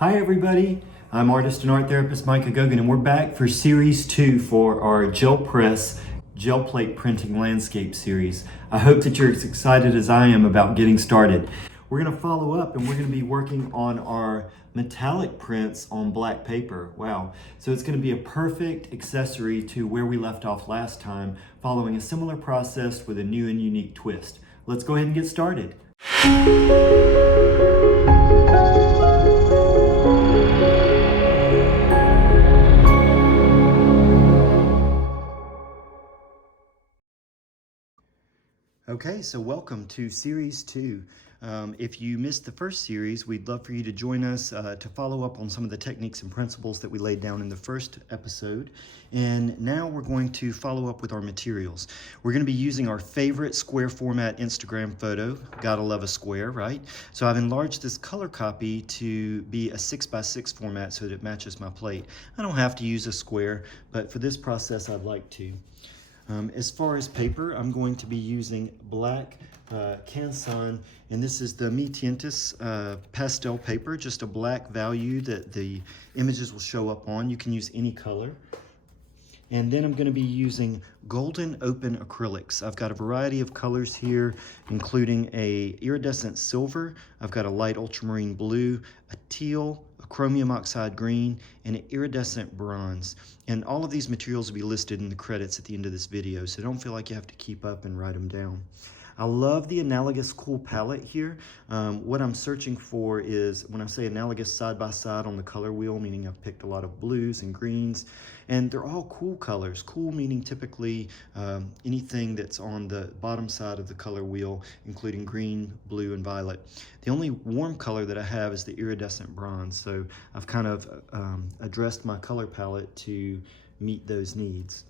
Hi everybody, I'm artist and art therapist Micah Goguen, and we're back for series 2 for our gel press, gel plate printing landscape series. I hope that you're as excited as I am about getting started. We're going to follow up and we're going to be working on our metallic prints on black paper. Wow. So it's going to be a perfect accessory to where we left off last time, following a similar process with a new and unique twist. Let's go ahead and get started. Okay, so welcome to Series 2. If you missed the first series, we'd love for you to join us to follow up on some of the techniques and principles that we laid down in the first episode. And now we're going to follow up with our materials. We're going to be using our favorite square format Instagram photo. Gotta love a square, right? So I've enlarged this color copy to be a 6x6 format so that it matches my plate. I don't have to use a square, but for this process I'd like to. As far as paper, I'm going to be using black Canson, and this is the Tientes pastel paper, just a black value that the images will show up on. You can use any color. And then I'm going to be using golden open acrylics. I've got a variety of colors here, including a iridescent silver. I've got a light ultramarine blue, a teal, a chromium oxide green, and an iridescent bronze. And all of these materials will be listed in the credits at the end of this video, so don't feel like you have to keep up and write them down. I love the analogous cool palette here. What I'm searching for is, when I say analogous, side by side on the color wheel, meaning I've picked a lot of blues and greens, and they're all cool colors. Cool meaning typically anything that's on the bottom side of the color wheel, including green, blue, and violet. The only warm color that I have is the iridescent bronze, so I've kind of addressed my color palette to meet those needs.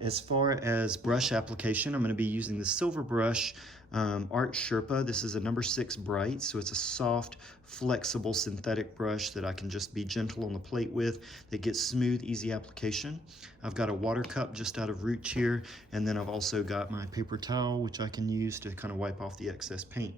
As far as brush application, I'm going to be using the SilverBrush Art Sherpa. This is a number 6 bright, so it's a soft, flexible synthetic brush that I can just be gentle on the plate with, that gets smooth, easy application. I've got a water cup just out of reach here, and then I've also got my paper towel, which I can use to kind of wipe off the excess paint.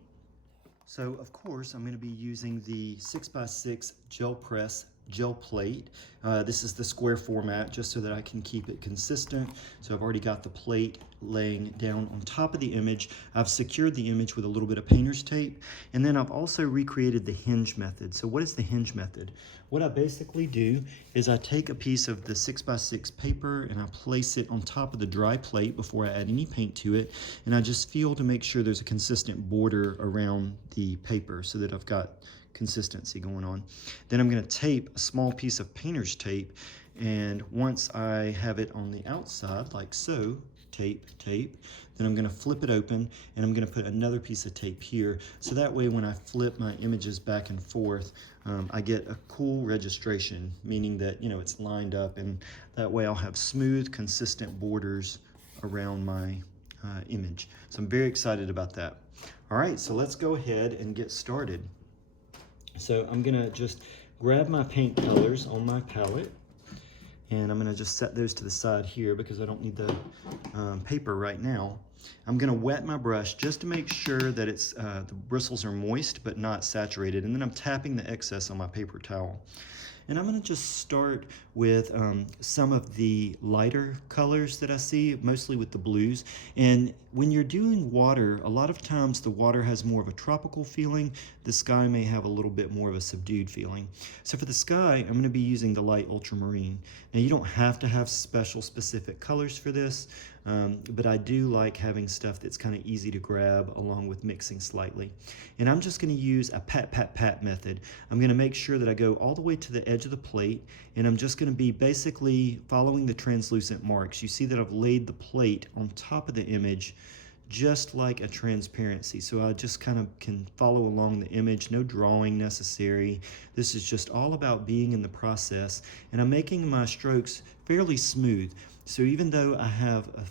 So, of course, I'm going to be using the 6x6 gel press gel plate. This is the square format, just so that I can keep it consistent. So I've already got the plate laying down on top of the image. I've secured the image with a little bit of painter's tape, and then I've also recreated the hinge method. So what is the hinge method? What I basically do is I take a piece of the 6x6 paper and I place it on top of the dry plate before I add any paint to it, and I just feel to make sure there's a consistent border around the paper so that I've got consistency going on. Then I'm going to tape a small piece of painter's tape, and once I have it on the outside like so, tape, then I'm going to flip it open and I'm going to put another piece of tape here, so that way when I flip my images back and forth, I get a cool registration, meaning that, you know, it's lined up, and that way I'll have smooth, consistent borders around my image. So I'm very excited about that. All right, so let's go ahead and get started. So I'm going to just grab my paint colors on my palette, and I'm going to just set those to the side here because I don't need the paper right now. I'm going to wet my brush just to make sure that it's the bristles are moist but not saturated, and then I'm tapping the excess on my paper towel. And I'm going to just start with some of the lighter colors that I see, mostly with the blues. And when you're doing water, a lot of times the water has more of a tropical feeling. The sky may have a little bit more of a subdued feeling. So for the sky, I'm going to be using the light ultramarine. Now, you don't have to have specific colors for this, but I do like having stuff that's kind of easy to grab along with mixing slightly. And I'm just going to use a pat method. I'm going to make sure that I go all the way to the edge of the plate, and I'm just going to be basically following the translucent marks. You see that I've laid the plate on top of the image just like a transparency, so I just kind of can follow along the image, no drawing necessary. This is just all about being in the process, and I'm making my strokes fairly smooth. So even though I have a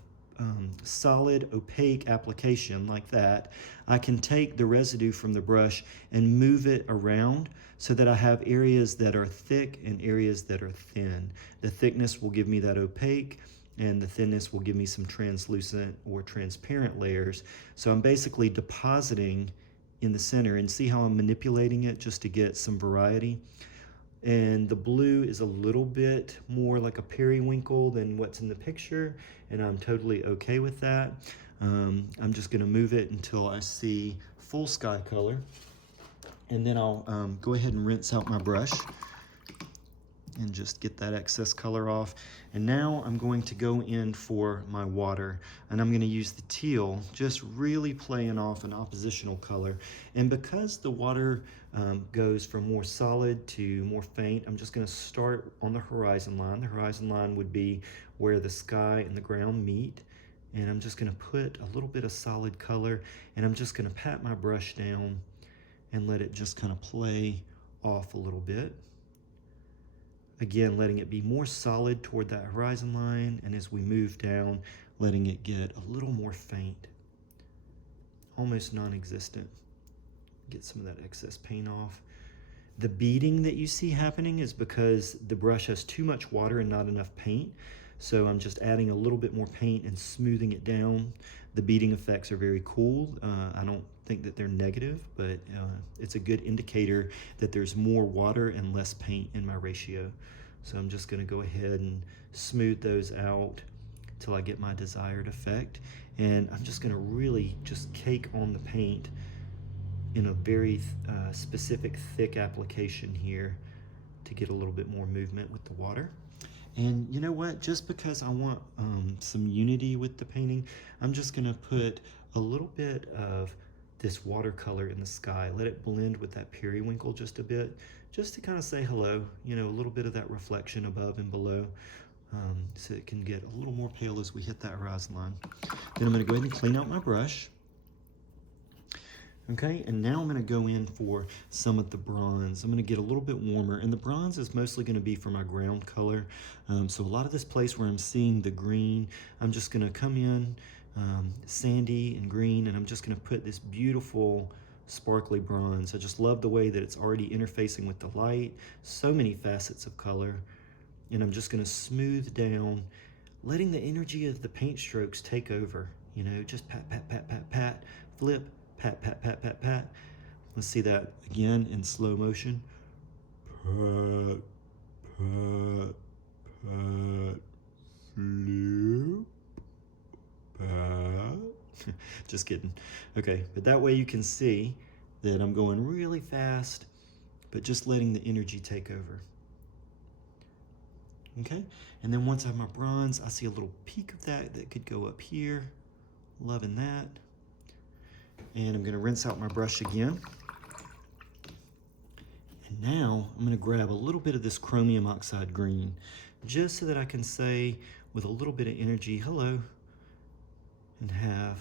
solid opaque application like that, I can take the residue from the brush and move it around so that I have areas that are thick and areas that are thin. The thickness will give me that opaque, and the thinness will give me some translucent or transparent layers. So I'm basically depositing in the center, and see how I'm manipulating it just to get some variety. And the blue is a little bit more like a periwinkle than what's in the picture, and I'm totally okay with that. I'm just going to move it until I see full sky color, and then I'll go ahead and rinse out my brush and just get that excess color off. And now I'm going to go in for my water, and I'm going to use the teal, just really playing off an oppositional color. And because the water goes from more solid to more faint, I'm just going to start on the horizon line. The horizon line would be where the sky and the ground meet. And I'm just going to put a little bit of solid color, and I'm just going to pat my brush down and let it just kind of play off a little bit. Again, letting it be more solid toward that horizon line, and as we move down, letting it get a little more faint, almost non-existent. Get some of that excess paint off. The beading that you see happening is because the brush has too much water and not enough paint. So I'm just adding a little bit more paint and smoothing it down. The beading effects are very cool. I don't think that they're negative, but it's a good indicator that there's more water and less paint in my ratio. So I'm just going to go ahead and smooth those out till I get my desired effect. And I'm just going to really just cake on the paint in a very specific thick application here to get a little bit more movement with the water. And you know what, just because I want some unity with the painting, I'm just gonna put a little bit of this watercolor in the sky, let it blend with that periwinkle just a bit, just to kind of say hello, you know, a little bit of that reflection above and below, so it can get a little more pale as we hit that horizon line. Then I'm gonna go ahead and clean out my brush. Okay, and now I'm going to go in for some of the bronze. I'm going to get a little bit warmer, and the bronze is mostly going to be for my ground color. So a lot of this place where I'm seeing the green, I'm just going to come in sandy and green, and I'm just going to put this beautiful sparkly bronze. I just love the way that it's already interfacing with the light, so many facets of color, and I'm just going to smooth down, letting the energy of the paint strokes take over. You know, just pat, pat, pat, pat, pat, flip, pat, pat, pat, pat, pat. Let's see that again in slow motion. Pat, pat, pat, flip, pat. Just kidding. Okay, but that way you can see that I'm going really fast, but just letting the energy take over. Okay, and then once I have my bronze, I see a little peak of that could go up here. Loving that. And I'm going to rinse out my brush again. And now I'm going to grab a little bit of this Chromium Oxide green, just so that I can say with a little bit of energy, hello, and have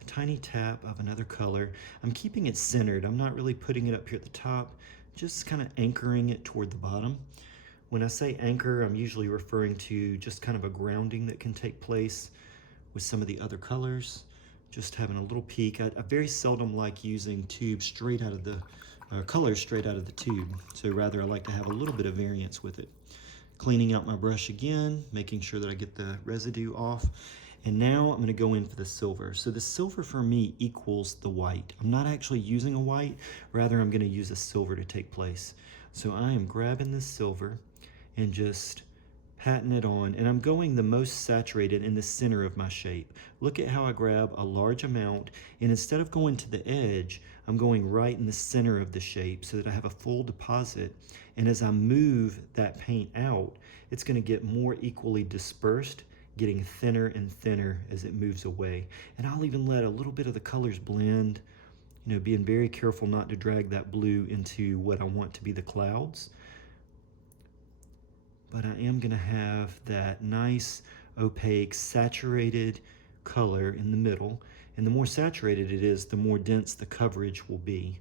a tiny tap of another color. I'm keeping it centered. I'm not really putting it up here at the top, just kind of anchoring it toward the bottom. When I say anchor, I'm usually referring to just kind of a grounding that can take place with some of the other colors. Just having a little peek. I very seldom like using tubes straight out of the, colors straight out of the tube. So rather I like to have a little bit of variance with it. Cleaning out my brush again, making sure that I get the residue off. And now I'm going to go in for the silver. So the silver for me equals the white. I'm not actually using a white, rather I'm going to use a silver to take place. So I am grabbing this silver and just patting it on, and I'm going the most saturated in the center of my shape. Look at how I grab a large amount, and instead of going to the edge, I'm going right in the center of the shape so that I have a full deposit. And as I move that paint out, it's going to get more equally dispersed, getting thinner and thinner as it moves away. And I'll even let a little bit of the colors blend, you know, being very careful not to drag that blue into what I want to be the clouds. But I am going to have that nice opaque saturated color in the middle, and the more saturated it is, the more dense the coverage will be.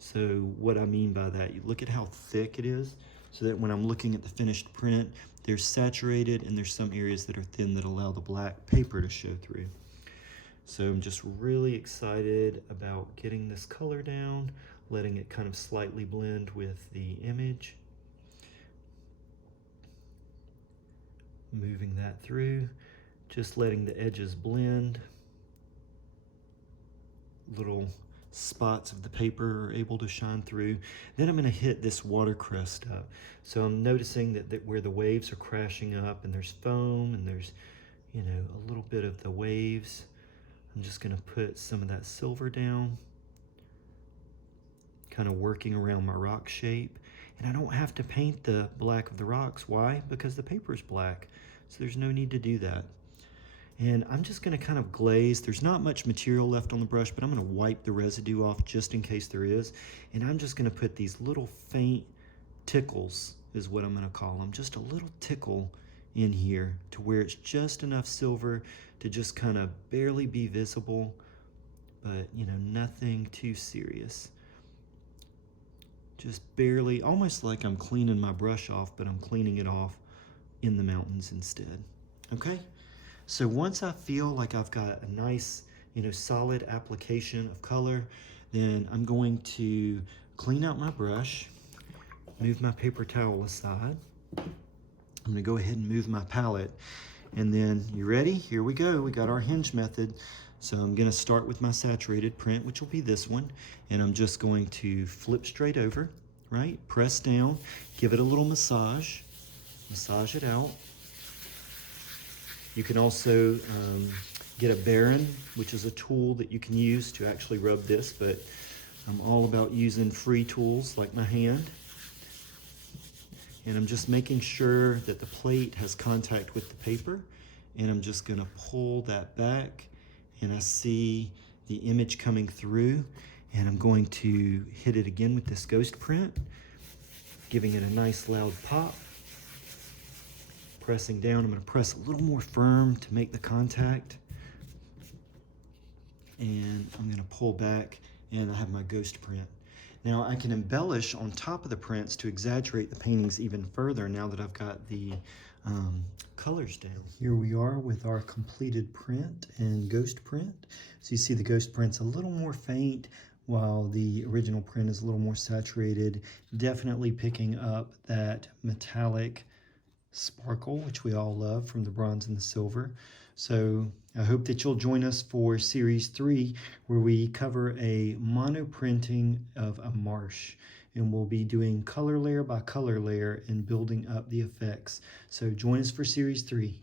So what I mean by that, you look at how thick it is, so that when I'm looking at the finished print, there's saturated and there's some areas that are thin that allow the black paper to show through. So I'm just really excited about getting this color down, letting it kind of slightly blend with the image. Moving that through, just letting the edges blend. Little spots of the paper are able to shine through. Then I'm going to hit this water crest up. So I'm noticing that where the waves are crashing up and there's foam and there's, you know, a little bit of the waves. I'm just going to put some of that silver down, kind of working around my rock shape. And I don't have to paint the black of the rocks. Why? Because the paper is black. So there's no need to do that. And I'm just going to kind of glaze. There's not much material left on the brush, but I'm going to wipe the residue off just in case there is. And I'm just going to put these little faint tickles, is what I'm going to call them. Just a little tickle in here to where it's just enough silver to just kind of barely be visible, but you know, nothing too serious. Just barely, almost like I'm cleaning my brush off, but I'm cleaning it off in the mountains instead. Okay? So once I feel like I've got a nice, you know, solid application of color, then I'm going to clean out my brush, move my paper towel aside. I'm going to go ahead and move my palette. And then, you ready? Here we go. We got our Hinge method. So I'm going to start with my saturated print, which will be this one. And I'm just going to flip straight over, right? Press down, give it a little massage it out. You can also get a Baron, which is a tool that you can use to actually rub this, but I'm all about using free tools like my hand. And I'm just making sure that the plate has contact with the paper, and I'm just going to pull that back, and I see the image coming through, and I'm going to hit it again with this ghost print, giving it a nice loud pop. Pressing down, I'm going to press a little more firm to make the contact. And I'm going to pull back, and I have my ghost print. Now I can embellish on top of the prints to exaggerate the paintings even further now that I've got the colors down. Here we are with our completed print and ghost print. So you see the ghost print's a little more faint while the original print is a little more saturated, definitely picking up that metallic sparkle, which we all love from the bronze and the silver. So I hope that you'll join us for series 3, where we cover a monoprinting of a marsh, and we'll be doing color layer by color layer and building up the effects. So join us for series 3.